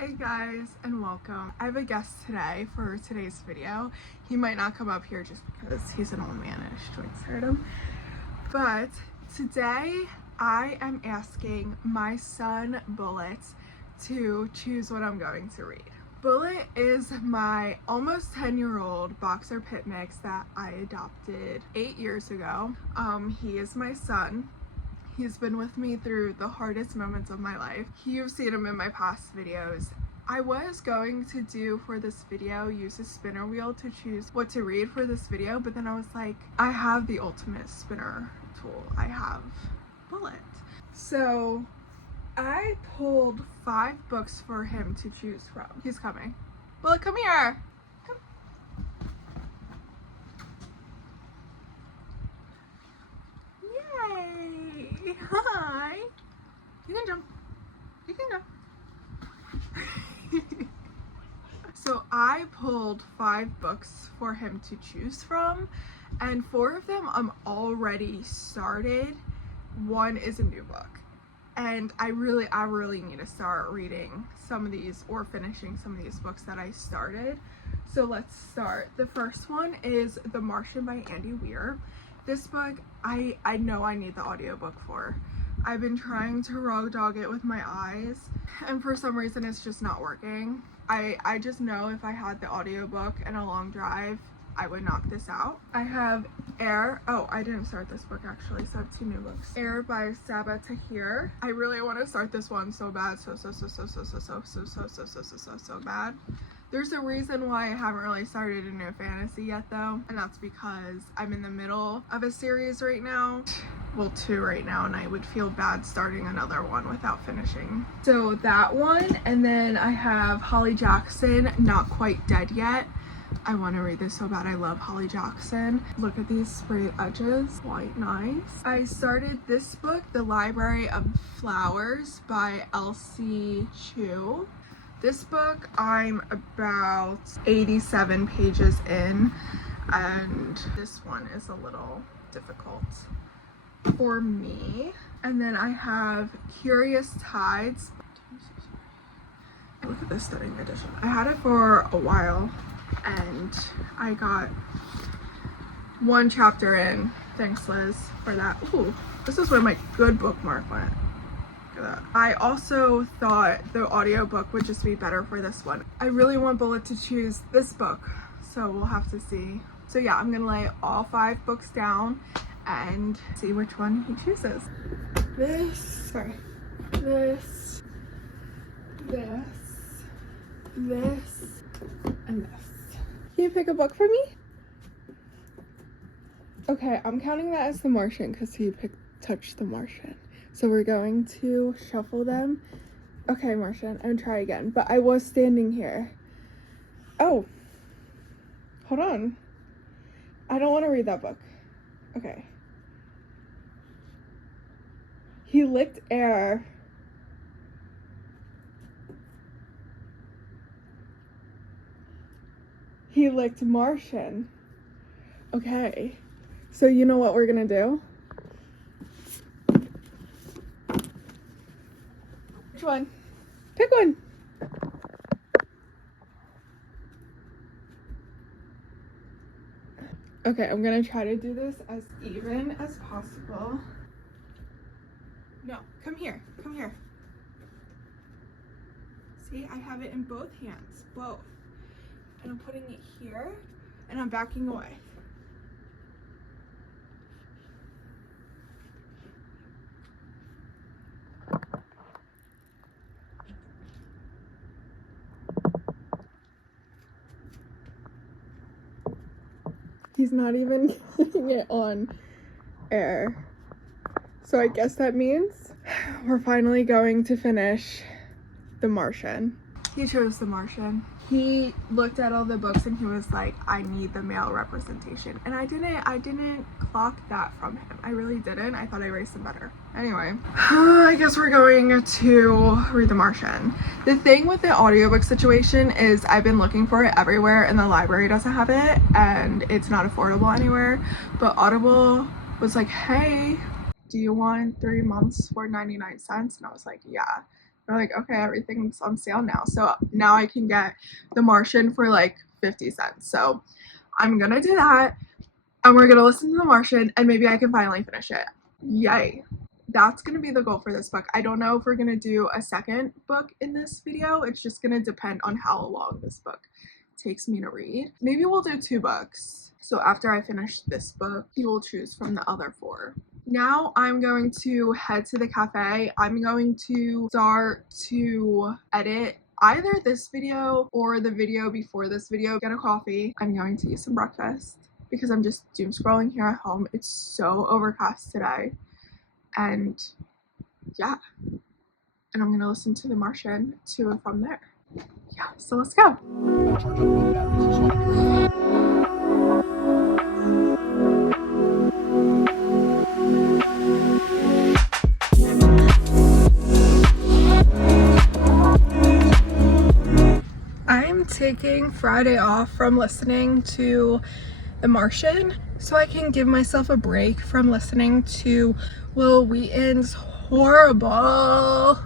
Hi guys and welcome. I have a guest today for today's video. He might not come up here just because he's an old man-ish, Joyce heard him. But today I am asking my son Bullet to choose what I'm going to read. Bullet is my almost 10-year-old boxer pit mix that I adopted 8 years ago. He is my son. He's been with me through the hardest moments of my life. You've seen him in my past videos. I was going to do for this video, use a spinner wheel to choose what to read for this video, but then I was like, I have the ultimate spinner tool. I have Bullet. So I pulled 5 books for him to choose from. He's coming. Bullet, come here. Come. Yay! Hi. You can jump. You can go. So I pulled 5 books for him to choose from, and 4 of them I'm already started. 1 is a new book, and I really need to start reading some of these or finishing some of these books that I started. So let's start. The first one is The Martian by Andy Weir. This book I know I need the audiobook for. I've been trying to raw dog it with my eyes, and for some reason it's just not working. I just know if I had the audiobook and a long drive, I would knock this out. I have Air. Oh, I didn't start this book actually, so I have 2 new books. Air by Sabaa Tahir. I really want to start this one so bad, so bad. There's a reason why I haven't really started a new fantasy yet though, and that's because I'm in the middle of a series right now. Well, 2 right now, and I would feel bad starting another one without finishing. So that one, and then I have Holly Jackson, Not Quite Dead Yet. I want to read this so bad. I love Holly Jackson. Look at these sprayed edges, quite nice. I started this book, The Library of Flowers by Elsie Chu. This book, I'm about 87 pages in, and this one is a little difficult for me. And then I have Curious Tides. Look at this stunning edition. I had it for a while and I got 1 chapter in. Thanks, Liz, for that. Ooh, this is where my good bookmark went. Look at that. I also thought the audiobook would just be better for this one. I really want Bullet to choose this book, so we'll have to see. So yeah, I'm gonna lay all 5 books down and see which one he chooses. This, and this. Can you pick a book for me? Okay, I'm counting that as The Martian because he touched The Martian. So we're going to shuffle them. Okay, Martian, I'm gonna try again, but I was standing here. Oh, hold on. I don't want to read that book. Okay. He licked Air. He licked Martian. Okay. So you know what we're gonna do? Which one? Pick one. Okay, I'm gonna try to do this as even as possible. No, come here, come here. See, I have it in both hands, both. And I'm putting it here, and I'm backing away. He's not even getting it on Air. So I guess that means we're finally going to finish The Martian. He chose The Martian. He looked at all the books and he was like, I need the male representation. And I didn't clock that from him. I really didn't. I thought I raised him better. Anyway, I guess we're going to read The Martian. The thing with the audiobook situation is I've been looking for it everywhere and the library doesn't have it and it's not affordable anywhere. But Audible was like, hey, do you want 3 months for 99 cents? And I was like, yeah. They're like, okay, everything's on sale now. So now I can get The Martian for like 50 cents. So I'm gonna do that, and we're gonna listen to The Martian, and maybe I can finally finish it. Yay. That's gonna be the goal for this book. I don't know if we're gonna do a second book in this video. It's just gonna depend on how long this book takes me to read. Maybe we'll do 2 books. So after I finish this book, you will choose from the other 4. Now I'm going to head to the cafe. I'm going to start to edit either this video or the video before this video. Get a coffee. I'm going to eat some breakfast because I'm just doom scrolling here at home. It's so overcast today. And yeah, and I'm gonna listen to The Martian to and from there. Yeah, so let's go. I'm taking Friday off from listening to The Martian so I can give myself a break from listening to Wil Wheaton's horrible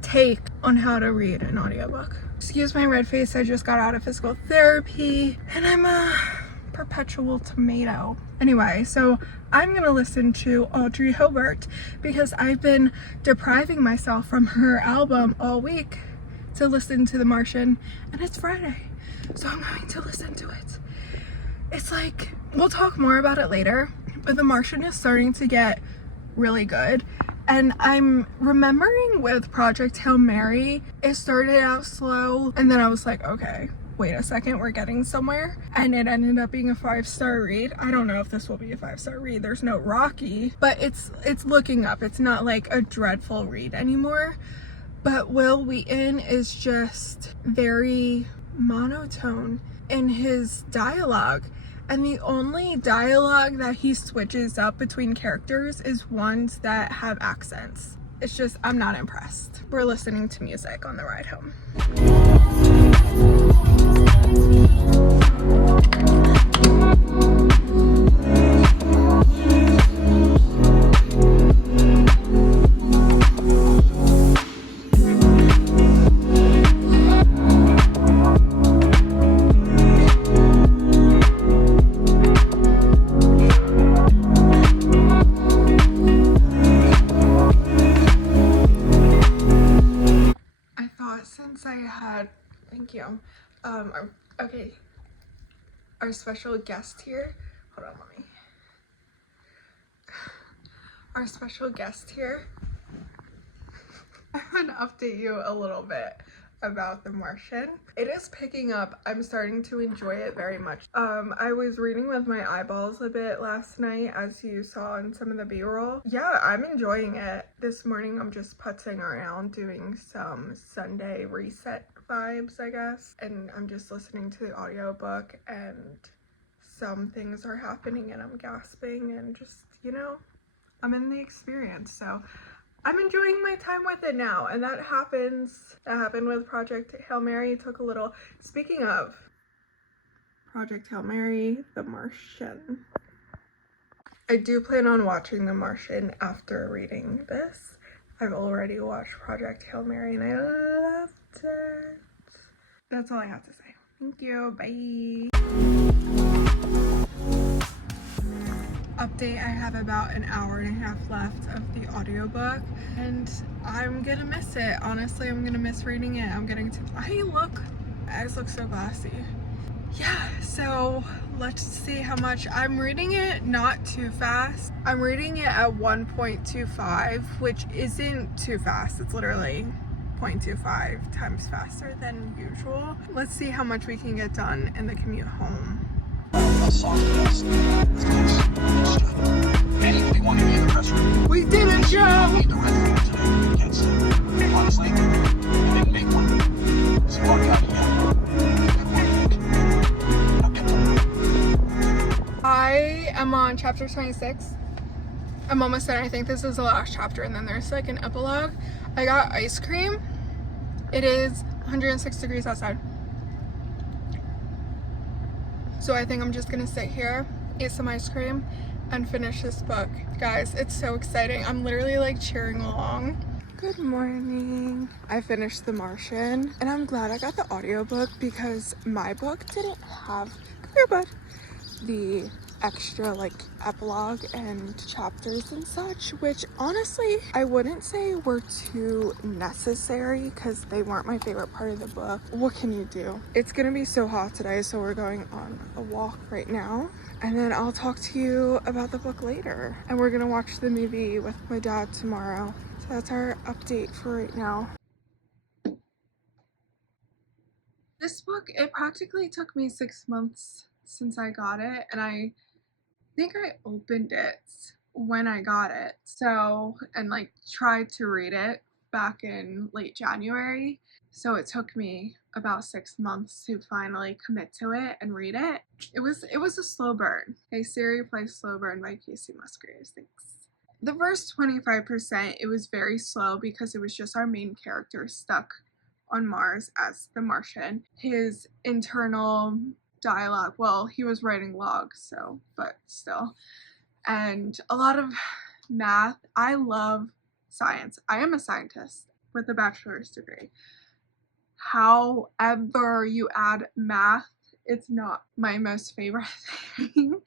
take on how to read an audiobook. Excuse my red face, I just got out of physical therapy and I'm a perpetual tomato. Anyway, so I'm gonna listen to Audrey Hobart because I've been depriving myself from her album all week to listen to The Martian, and it's Friday, so I'm going to listen to it. It's like, we'll talk more about it later, but The Martian is starting to get really good. And I'm remembering with Project Hail Mary, it started out slow, and then I was like, okay, wait a second, we're getting somewhere. And it ended up being a 5-star read. I don't know if this will be a 5-star read. There's no Rocky, but it's looking up. It's not like a dreadful read anymore. But Wil Wheaton is just very monotone in his dialogue. And the only dialogue that he switches up between characters is ones that have accents. It's just, I'm not impressed. We're listening to music on the ride home. Thank you. Okay, our special guest here, hold on, let me, our special guest here, I'm gonna update you a little bit about The Martian. It is picking up. I'm starting to enjoy it very much. I was reading with my eyeballs a bit last night, as you saw in some of the b-roll. Yeah, I'm enjoying it. This morning I'm just putzing around doing some Sunday reset vibes, I guess, and I'm just listening to the audiobook, and some things are happening and I'm gasping and just, you know, I'm in the experience. So I'm enjoying my time with it now, and that happened with Project Hail Mary. It took a little. Speaking of Project Hail Mary, The Martian. I do plan on watching The Martian after reading this. I've already watched Project Hail Mary and I loved it. That's all I have to say. Thank you. Bye. Update, I have about an hour and a half left of the audiobook and I'm gonna miss it. Honestly, I'm gonna miss reading it. I'm getting to, hey look, I just look so glassy. Yeah, so let's see how much. I'm reading it not too fast. I'm reading it at 1.25, which isn't too fast. It's literally 0.25 times faster than usual. Let's see how much we can get done in the commute home. Anybody want to be in the press room? We did it, Joe! Need the red room today against it. Honestly, didn't make one. So walk out again. I am on chapter 26. I'm almost done. I think this is the last chapter, and then there's like an epilogue. I got ice cream. It is 106 degrees outside. So I think I'm just gonna sit here, eat some ice cream, and finish this book. Guys, it's so exciting. I'm literally like cheering along. Good morning. I finished The Martian and I'm glad I got the audiobook because my book didn't have, come here bud, the extra like epilogue and chapters and such, which honestly I wouldn't say were too necessary because they weren't my favorite part of the book. What can you do? It's gonna be so hot today, so we're going on a walk right now and then I'll talk to you about the book later, and we're gonna watch the movie with my dad tomorrow. So that's our update for right now. This book, it practically took me 6 months since I got it, and I think I opened it when I got it. So, and like tried to read it back in late January. So it took me about 6 months to finally commit to it and read it. It was a slow burn. Hey Siri, play Slow Burn by Casey Musgraves. Thanks. The first 25%, it was very slow because it was just our main character stuck on Mars as the Martian. His internal dialogue, well, he was writing logs, so, but still. And a lot of math. I love science. I am a scientist with a bachelor's degree. However, you add math, it's not my most favorite thing.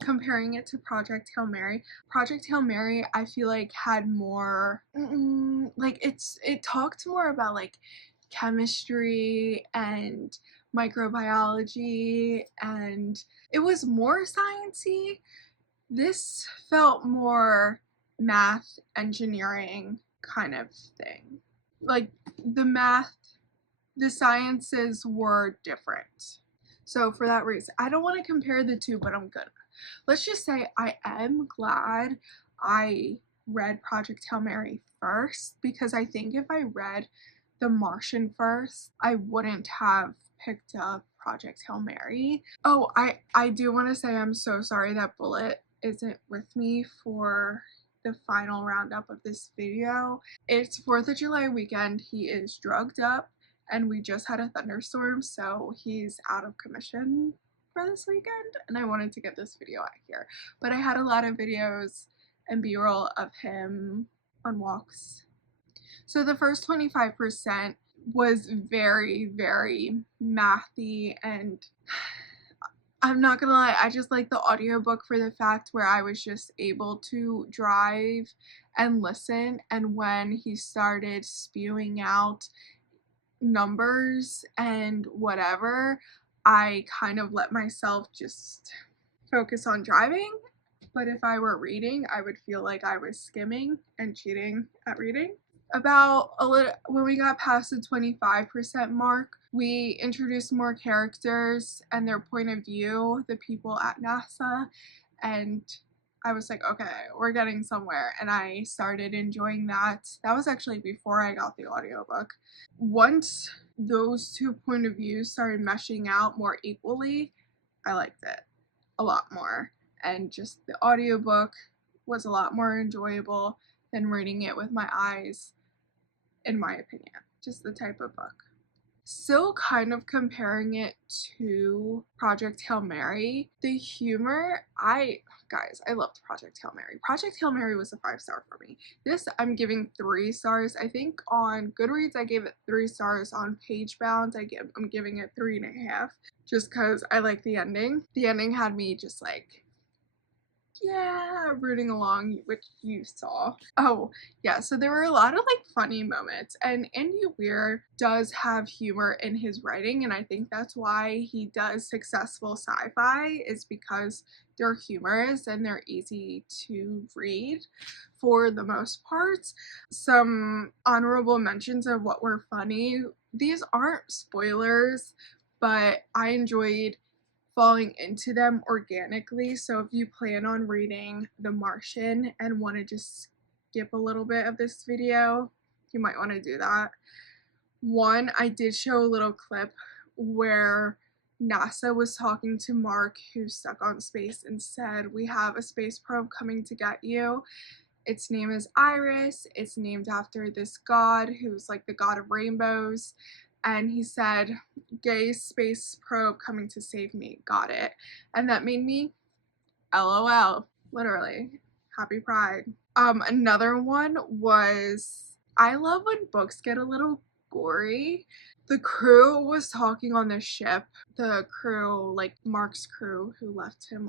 Comparing it to Project Hail Mary, Project Hail Mary I feel like had more like it talked more about like chemistry and microbiology, and it was more sciencey. This felt more math engineering kind of thing. Like the sciences were different. So for that reason, I don't want to compare the two, but I'm gonna. Let's just say I am glad I read Project Hail Mary first, because I think if I read The Martian first, I wouldn't have picked up Project Hail Mary. Oh, I do want to say I'm so sorry that Bullet isn't with me for the final roundup of this video. It's 4th of July weekend. He is drugged up and we just had a thunderstorm, so he's out of commission for this weekend, and I wanted to get this video out here. But I had a lot of videos and b-roll of him on walks. So the first 25% was very, very mathy, and I'm not gonna lie, I just like the audiobook for the fact where I was just able to drive and listen, and when he started spewing out numbers and whatever, I kind of let myself just focus on driving. But if I were reading, I would feel like I was skimming and cheating at reading. About a little, when we got past the 25% mark, we introduced more characters and their point of view, the people at NASA, and I was like, okay, we're getting somewhere, and I started enjoying that. That was actually before I got the audiobook. Once those two point of views started meshing out more equally, I liked it a lot more, and just the audiobook was a lot more enjoyable than reading it with my eyes, in my opinion. Just the type of book. Still kind of comparing it to Project Hail Mary. The humor, guys, I loved Project Hail Mary. Project Hail Mary was a 5-star for me. This I'm giving 3 stars. I think on Goodreads I gave it 3 stars. On Pagebound I'm giving it 3.5, just because I like the ending. The ending had me just like, yeah, rooting along, which you saw. Oh, yeah, so there were a lot of like funny moments, and Andy Weir does have humor in his writing, and I think that's why he does successful sci-fi, is because they're humorous and they're easy to read for the most part. Some honorable mentions of what were funny. These aren't spoilers, but I enjoyed falling into them organically. So if you plan on reading The Martian and want to just skip a little bit of this video, you might want to do that. One, I did show a little clip where NASA was talking to Mark, who's stuck on space, and said, we have a space probe coming to get you. Its name is Iris. It's named after this god who's like the god of rainbows. And he said, gay space probe coming to save me. Got it. And that made me LOL. Literally. Happy Pride. Another one was I love when books get a little gory. The crew was talking on the ship. The crew, like Mark's crew who left him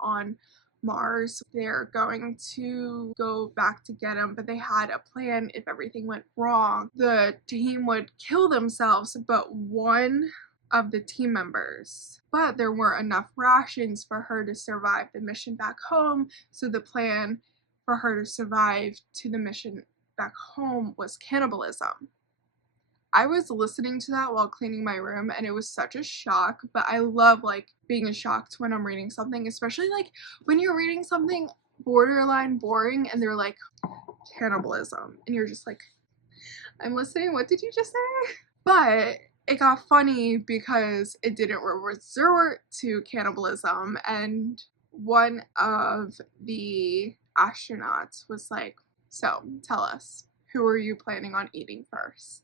on Mars. They're going to go back to get him, but they had a plan. If everything went wrong, the team would kill themselves, but one of the team members. But there weren't enough rations for her to survive the mission back home, so the plan for her to survive to the mission back home was cannibalism. I was listening to that while cleaning my room and it was such a shock, but I love like being shocked when I'm reading something, especially like when you're reading something borderline boring and they're like cannibalism and you're just like, I'm listening, what did you just say? But it got funny because it didn't resort to cannibalism, and one of the astronauts was like, so tell us, who are you planning on eating first?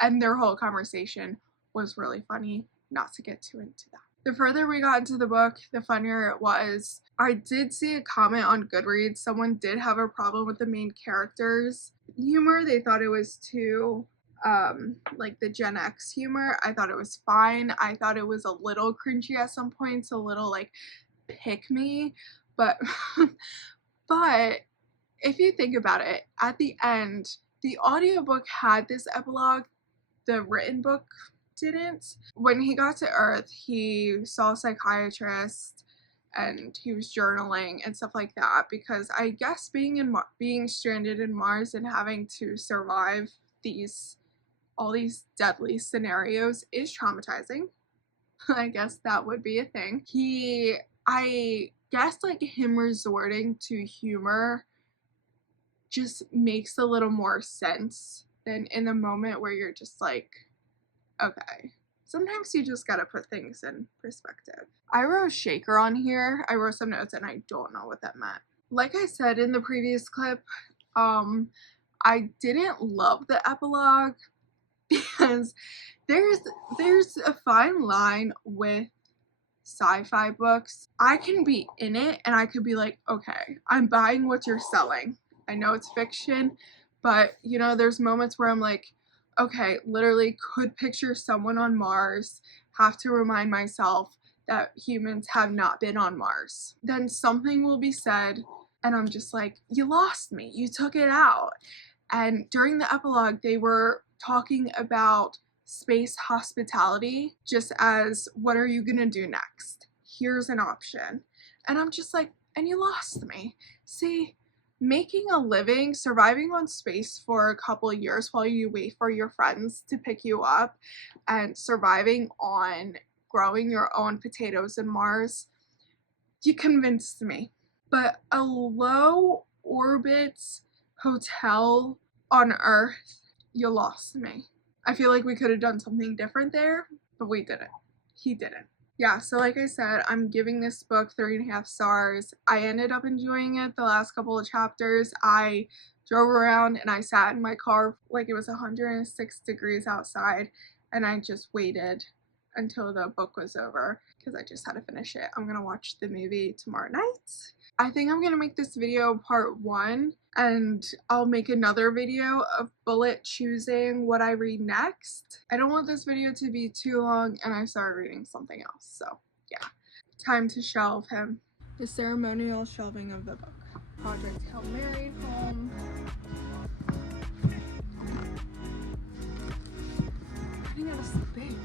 And their whole conversation was really funny, not to get too into that. The further we got into the book, the funnier it was. I did see a comment on Goodreads. Someone did have a problem with the main character's humor. They thought it was too, like the Gen X humor. I thought it was fine. I thought it was a little cringy at some points, a little like pick me. But, but if you think about it, at the end, the audiobook had this epilogue. The written book didn't. When he got to Earth, he saw a psychiatrist and he was journaling and stuff like that, because I guess being stranded in Mars and having to survive all these deadly scenarios is traumatizing. I guess that would be a thing. I guess like him resorting to humor just makes a little more sense than in the moment where you're just like, okay. Sometimes you just gotta put things in perspective. I wrote shaker on here. I wrote some notes and I don't know what that meant. Like I said in the previous clip, I didn't love the epilogue because there's a fine line with sci-fi books. I can be in it and I could be like, okay, I'm buying what you're selling. I know it's fiction, but you know, there's moments where I'm like, okay, literally could picture someone on Mars, have to remind myself that humans have not been on Mars. Then something will be said and I'm just like, you lost me, you took it out. And during the epilogue, they were talking about space hospitality, just as, what are you gonna do next? Here's an option. And I'm just like, and you lost me. See, making a living, surviving on space for a couple of years while you wait for your friends to pick you up, and surviving on growing your own potatoes in Mars, you convinced me. But a low orbit hotel on Earth, you lost me. I feel like we could have done something different there, but we didn't. He didn't. Yeah, so like I said, I'm giving this book 3.5 stars. I ended up enjoying it the last couple of chapters. I drove around and I sat in my car like it was 106 degrees outside, and I just waited until the book was over because I just had to finish it. I'm gonna watch the movie tomorrow night. I think I'm gonna make this video part 1, and I'll make another video of Bullet choosing what I read next. I don't want this video to be too long and I started reading something else, so yeah. Time to shelve him. The ceremonial shelving of the book. Project Hail Mary home. Running out of space.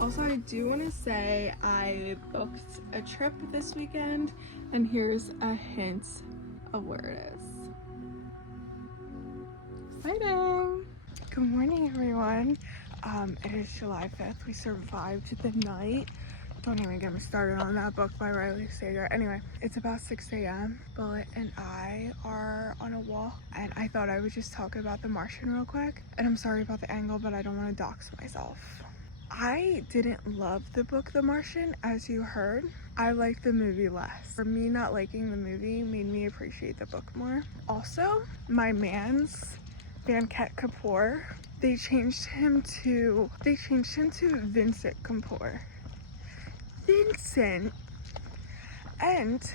Also, I do want to say I booked a trip this weekend, and here's a hint of where it is. Exciting! Good morning, everyone. It is July 5th. We survived the night. Don't even get me started on that book by Riley Sager. Anyway, it's about 6 a.m. Bullet and I are on a walk, and I thought I would just talk about The Martian real quick. And I'm sorry about the angle, but I don't want to dox myself. I didn't love the book The Martian, as you heard. I liked the movie less. For me, not liking the movie made me appreciate the book more. Also, my man's Venkat Kapoor, they changed him to Vincent Kapoor. Vincent and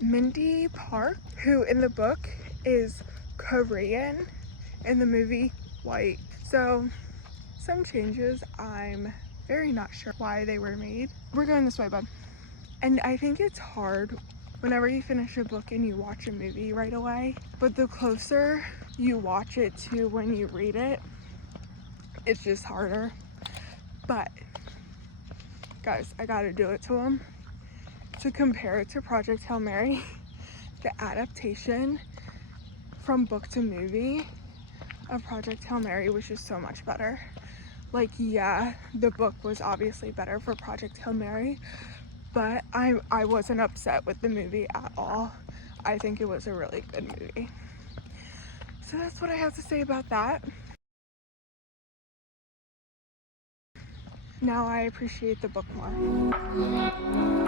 Mindy Park, who in the book is Korean, in the movie white. So some changes, I'm very not sure why they were made. We're going this way, bud. And I think it's hard whenever you finish a book and you watch a movie right away, but the closer you watch it to when you read it, it's just harder. But guys, I gotta do it to them. To compare it to Project Hail Mary, the adaptation from book to movie of Project Hail Mary was just so much better. Like, yeah, the book was obviously better for Project Hail Mary, but I wasn't upset with the movie at all. I think it was a really good movie. So that's what I have to say about that. Now I appreciate the book more.